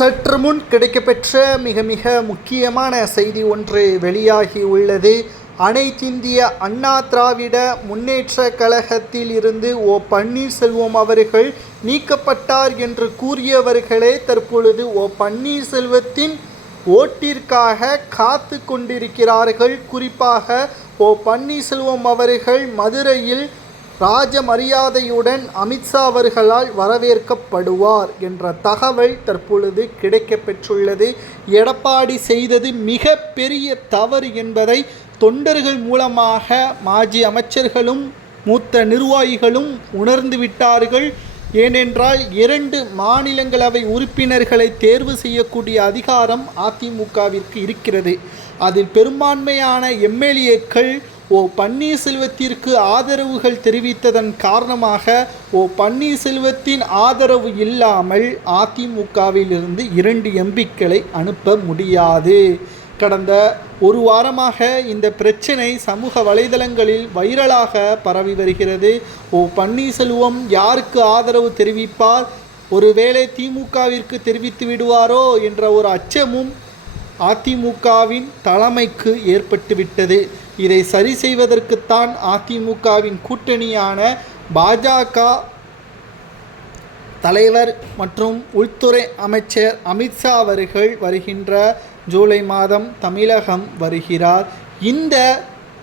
சற்று முன் கிடைக்கப்பெற்ற மிக மிக முக்கியமான செய்தி ஒன்று வெளியாகி உள்ளது. அனைத்திந்திய அண்ணா திராவிட முன்னேற்ற கழகத்தில் இருந்து ஓ பன்னீர்செல்வம் அவர்கள் நீக்கப்பட்டார் என்று கூறியவர்களே தற்பொழுது ஓ பன்னீர்செல்வத்தின் ஓட்டிற்காக காத்து கொண்டிருக்கிறார்கள். குறிப்பாக ஓ பன்னீர்செல்வம் அவர்கள் மதுரையில் ராஜ மரியாதையுடன் அமித்ஷா அவர்களால் வரவேற்கப்படுவார் என்ற தகவல் தற்பொழுது கிடைக்கப்பெற்றுள்ளது. எடப்பாடி செய்தது மிக பெரிய தவறு என்பதை தொண்டர்கள் மூலமாக மாஜி அமைச்சர்களும் மூத்த நிர்வாகிகளும் உணர்ந்து விட்டார்கள். ஏனென்றால் இரண்டு மாநிலங்களவை உறுப்பினர்களை தேர்வு செய்யக்கூடிய அதிகாரம் அதிமுகவிற்கு இருக்கிறது. அதில் பெரும்பான்மையான எம்எல்ஏக்கள் ஓ பன்னீர்செல்வத்திற்கு ஆதரவுகள் தெரிவித்ததன் காரணமாக ஓ பன்னீர்செல்வத்தின் ஆதரவு இல்லாமல் அதிமுகவிலிருந்து இரண்டு எம்பிக்களை அனுப்ப முடியாது. கடந்த ஒரு வாரமாக இந்த பிரச்சனை சமூக வலைதளங்களில் வைரலாக பரவி வருகிறது. ஓ பன்னீர்செல்வம் யாருக்கு ஆதரவு தெரிவிப்பார்? ஒருவேளை திமுகவிற்கு தெரிவித்து விடுவாரோ என்ற ஒரு அச்சமும் அதிமுகவின் தலைமைக்கு ஏற்பட்டுவிட்டது. இதை சரி செய்வதற்குத்தான் அதிமுகவின் கூட்டணியான பாஜக தலைவர் மற்றும் உள்துறை அமைச்சர் அமித்ஷா அவர்கள் வருகின்ற ஜூலை மாதம் தமிழகம் வருகிறார். இந்த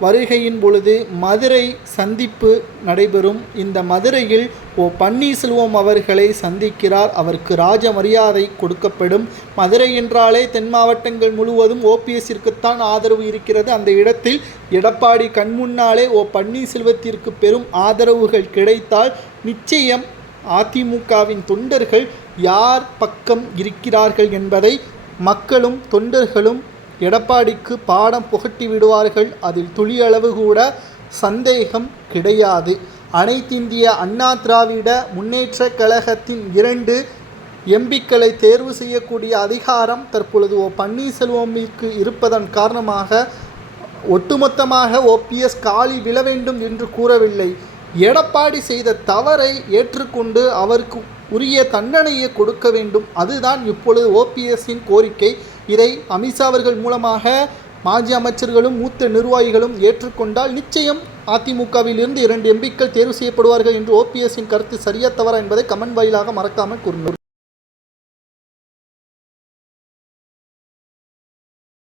வருகையின் பொழுது மதுரை சந்திப்பு நடைபெறும். இந்த மதுரையில் ஓ பன்னீர்செல்வம் அவர்களை சந்திக்கிறார். அவருக்கு ராஜ மரியாதை கொடுக்கப்படும். மதுரை என்றாலே தென் மாவட்டங்கள் முழுவதும் ஓபிஎஸ்ஸிற்குத்தான் ஆதரவு இருக்கிறது. அந்த இடத்தில் எடப்பாடி கண்முன்னாலே ஓ பன்னீர்செல்வத்திற்கு பெரும் ஆதரவுகள் கிடைத்தால் நிச்சயம் அதிமுகவின் தொண்டர்கள் யார் பக்கம் இருக்கிறார்கள் என்பதை மக்களும் தொண்டர்களும் எடப்பாடிக்கு பாடம் புகட்டி விடுவார்கள். அதில் துளியளவு கூட சந்தேகம் கிடையாது. அனைத்திந்திய அண்ணா திராவிட முன்னேற்ற கழகத்தின் இரண்டு எம்பிக்களை தேர்வு செய்யக்கூடிய அதிகாரம் தற்பொழுது ஓ பன்னீர்செல்வமிற்கு இருப்பதன் காரணமாக ஒட்டுமொத்தமாக ஓபிஎஸ் காலி விழ வேண்டும் என்று கூறவில்லை. எடப்பாடி செய்த தவறை ஏற்றுக்கொண்டு அவருக்கு உரிய தண்டனையை கொடுக்க வேண்டும். அதுதான் இப்பொழுது ஓபிஎஸ்ஸின் கோரிக்கை. இதை அமித்ஷா அவர்கள் மூலமாக மாஜி அமைச்சர்களும் மூத்த நிர்வாகிகளும் ஏற்றுக்கொண்டால் நிச்சயம் அதிமுகவில் இருந்து இரண்டு எம்பிக்கள் தேர்வு செய்யப்படுவார்கள் என்று ஓபிஎஸ்ஸின் கருத்து சரியா தவறா என்பதை கமெண்ட் வாயிலாக மறக்காமல் கூறினார்